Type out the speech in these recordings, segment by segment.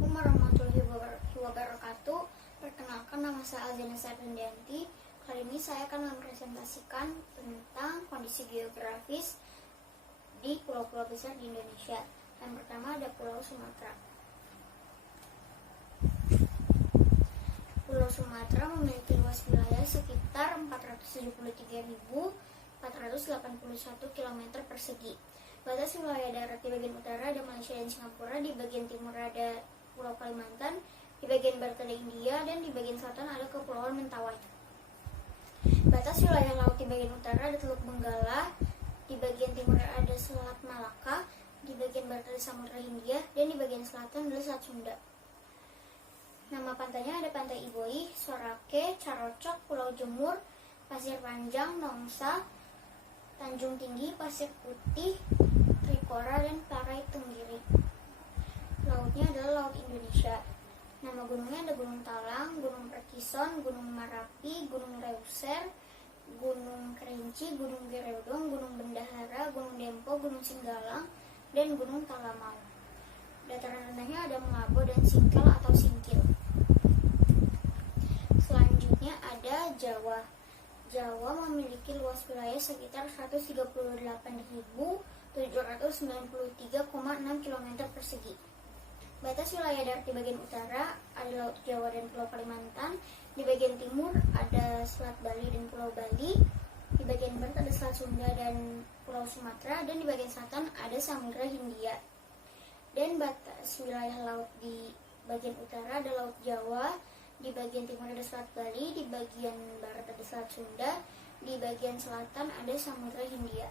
Assalamualaikum warahmatullahi wabarakatuh. Perkenalkan, nama saya Alzana Sardendianti. Kali ini saya akan mempresentasikan tentang kondisi geografis di pulau-pulau besar di Indonesia. Yang pertama ada Pulau Sumatera. Pulau Sumatera memiliki luas wilayah sekitar 473.481 km persegi. Batas wilayah darat di bagian utara ada Malaysia dan Singapura, di bagian timur ada Pulau Kalimantan, di bagian barat ada India, dan di bagian selatan ada Kepulauan Mentawai. Batas wilayah laut di bagian utara ada Teluk Benggala, di bagian timur ada Selat Malaka, di bagian barat ada Samudra Hindia, dan di bagian selatan ada Selat Sunda. Nama pantainya ada Pantai Iboi, Sorake, Carocok, Pulau Jemur, Pasir Panjang, Nongsa, Tanjung Tinggi, Pasir Putih, Trikora, dan Parai Tenggiri. Lautnya adalah Laut Indonesia. Nama gunungnya ada Gunung Talang, Gunung Perkison, Gunung Marapi, Gunung Leuser, Gunung Kerinci, Gunung Geredong, Gunung Bendahara, Gunung Dempo, Gunung Singgalang, dan Gunung Talamau. Dataran rendahnya ada Melabo dan Singkel atau Singkil. Selanjutnya ada Jawa. Jawa memiliki luas wilayah sekitar 138.793,6 km persegi. Batas wilayah darat di bagian utara ada Laut Jawa dan Pulau Kalimantan, di bagian timur ada Selat Bali dan Pulau Bali, di bagian barat ada Selat Sunda dan Pulau Sumatera, dan di bagian selatan ada Samudra Hindia. Dan batas wilayah laut di bagian utara ada Laut Jawa, di bagian timur ada Selat Bali, di bagian barat ada Selat Sunda, di bagian selatan ada Samudra Hindia.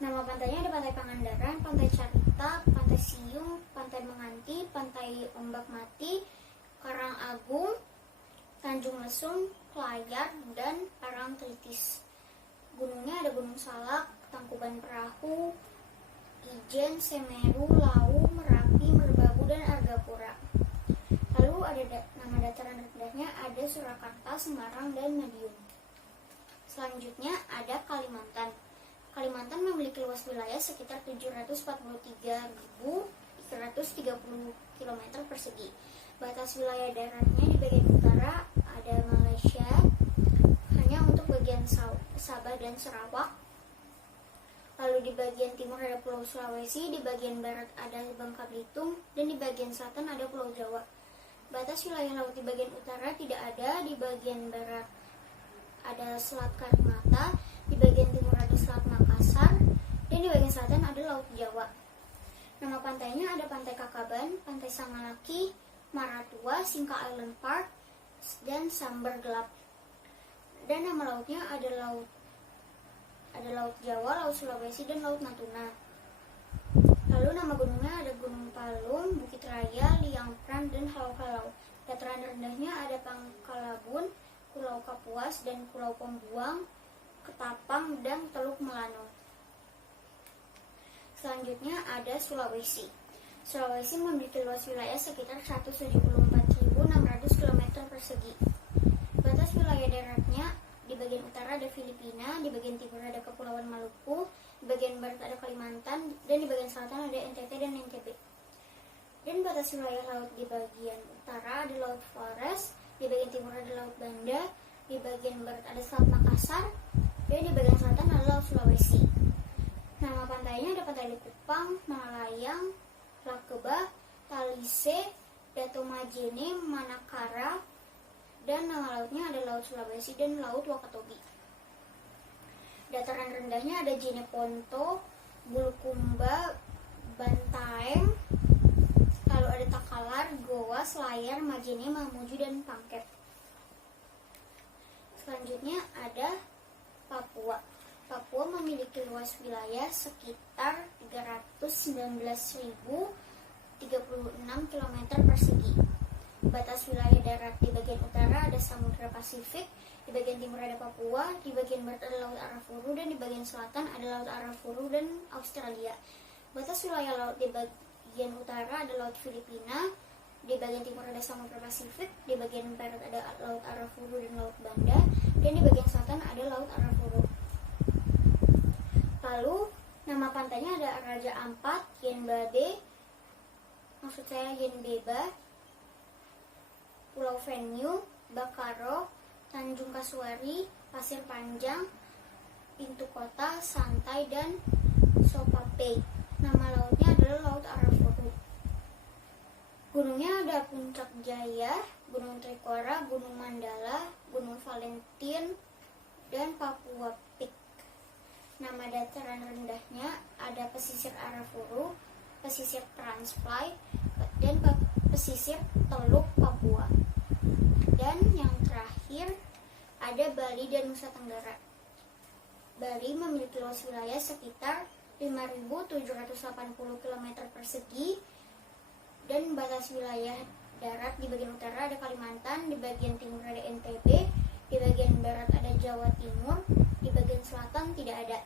Nama pantainya ada Pantai Pangandaran, Pantai Carita, Pantai Siung, Pantai Menganti, Pantai Ombak Mati, Karang Agung, Tanjung Lesung, Kelayar, dan Parangtritis. Gunungnya ada Gunung Salak, Tangkuban Perahu, Ijen, Semeru, Lau, Merapi, Merbabu, dan Argapura. Lalu ada nama dataran rendahnya ada Surakarta, Semarang, dan Madiun. Selanjutnya ada Kalimantan. Kalimantan memiliki luas wilayah sekitar 743.330 km persegi. Batas wilayah daratnya di bagian utara ada Malaysia, hanya untuk bagian Sabah dan Sarawak. Lalu di bagian timur ada Pulau Sulawesi, di bagian barat ada Bangka Belitung, dan di bagian selatan ada Pulau Jawa. Batas wilayah laut di bagian utara tidak ada, di bagian barat ada Selat Karimata, di bagian timur ada Selat Makassar, dan di bagian selatan ada Laut Jawa. Nama pantainya ada Pantai Kakaban, Pantai Sangalaki, Maratua, Singka Island Park, dan Samber Gelap. Dan nama lautnya ada Laut Jawa, Laut Sulawesi, dan Laut Natuna. Lalu nama gunungnya ada Gunung Palung, Bukit Raya, Liangpran, dan Halau-Halau. Dataran rendahnya ada Pangkalabun, Pulau Kapuas, dan Pulau Pembuang, Ketapang, dan Teluk Melano. Selanjutnya ada Sulawesi. Sulawesi memiliki luas wilayah sekitar 174.600 km persegi. Batas wilayah daratnya di bagian utara ada Filipina, di bagian timur ada Kepulauan Maluku, di bagian barat ada Kalimantan, dan di bagian selatan ada NTT dan NTB. Dan batas wilayah laut di bagian utara ada Laut Flores, di bagian timur ada Laut Banda, di bagian barat ada Selat Makassar, dan di bagian selatan ada Laut Sulawesi. Nama pantainya ada Pantai Likupang, Malayang, Lakeba, Talise, Datomajene, Manakara, dan nama lautnya ada Laut Sulawesi dan Laut Wakatobi. Dataran rendahnya ada Jeneponto, Bulukumba, Bantaeng, lalu ada Takalar, Goa, Selayar, Majene, Mamuju, dan Pangkep. Selanjutnya ada Papua. Papua memiliki luas wilayah sekitar 319.036 km persegi. Batas wilayah darat di bagian utara ada Samudra Pasifik, di bagian timur ada Papua, di bagian barat ada Laut Arafuru, dan di bagian selatan ada Laut Arafuru dan Australia. Batas wilayah laut di bagian utara ada Laut Filipina, di bagian timur ada Samudra Pasifik, di bagian barat ada Laut Arafuru dan Laut Banda, dan di bagian selatan ada Laut Arafuru. Lalu nama pantainya ada Raja Ampat, Yenbabe, maksud saya Yenbeba, Pulau Venue, Bakaro, Tanjung Kasuari, Pasir Panjang, Pintu Kota, Santai, dan Sopape. Nama lautnya adalah Laut Arafuru. Gunungnya ada Puncak Jaya, Gunung Trikora, Gunung Mandala, Gunung Valentine, dan Papua Peak. Nama dataran rendahnya ada Pesisir Arafuru, Pesisir Transfly, dan Pesisir Teluk Papua. Dan yang terakhir ada Bali dan Nusa Tenggara. Bali memiliki luas wilayah sekitar 5.780 km persegi, dan batas wilayah darat di bagian utara ada Kalimantan, di bagian timur ada NTB, di bagian barat ada Jawa Timur, di bagian selatan tidak ada.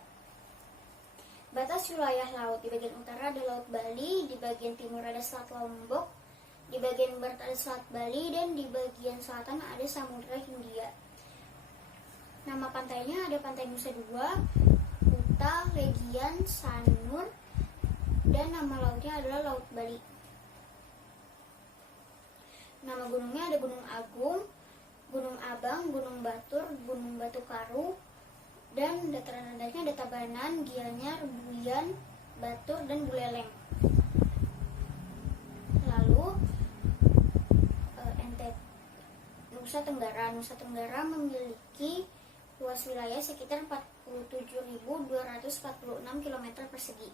Batas wilayah laut di bagian utara ada Laut Bali, di bagian timur ada Selat Lombok, di bagian barat ada Selat Bali, dan di bagian selatan ada Samudra Hindia. Nama pantainya ada Pantai Nusa Dua, Kuta, Legian, Sanur, dan nama lautnya adalah Laut Bali. Nama gunungnya ada Gunung Agung, Gunung Abang, Gunung Batur, Gunung Batu Karu, dan dataran rendahnya ada Tabanan, Gianyar, Buyan, Batur, dan Buleleng. Lalu Nusa Tenggara memiliki luas wilayah sekitar 47.246 km persegi.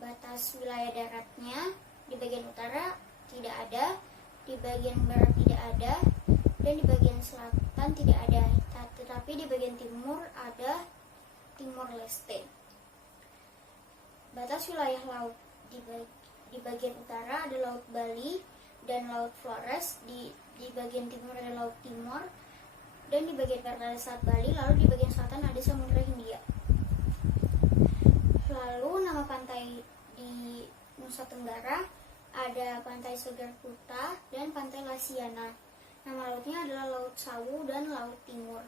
Batas wilayah daratnya di bagian utara tidak ada, di bagian barat tidak ada, dan di bagian selatan tidak ada, tetapi di bagian timur ada Timor Leste. Batas wilayah laut di bagian utara ada Laut Bali dan Laut Flores, di bagian timur ada Laut Timor, dan di bagian barat ada Selat Bali, lalu di bagian selatan ada Samudra Hindia. Lalu nama pantai di Nusa Tenggara ada Pantai Segar Kuta dan Pantai Lasiana. Nama lautnya adalah Laut Sawu dan Laut Timur.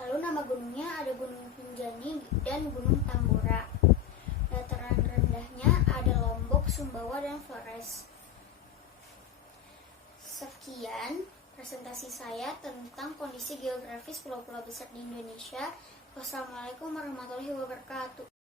Lalu nama gunungnya ada Gunung Rinjani dan Gunung Tambora. Dataran rendahnya ada Lombok, Sumbawa, dan Flores. Sekian presentasi saya tentang kondisi geografis pulau-pulau besar di Indonesia. Wassalamualaikum warahmatullahi wabarakatuh.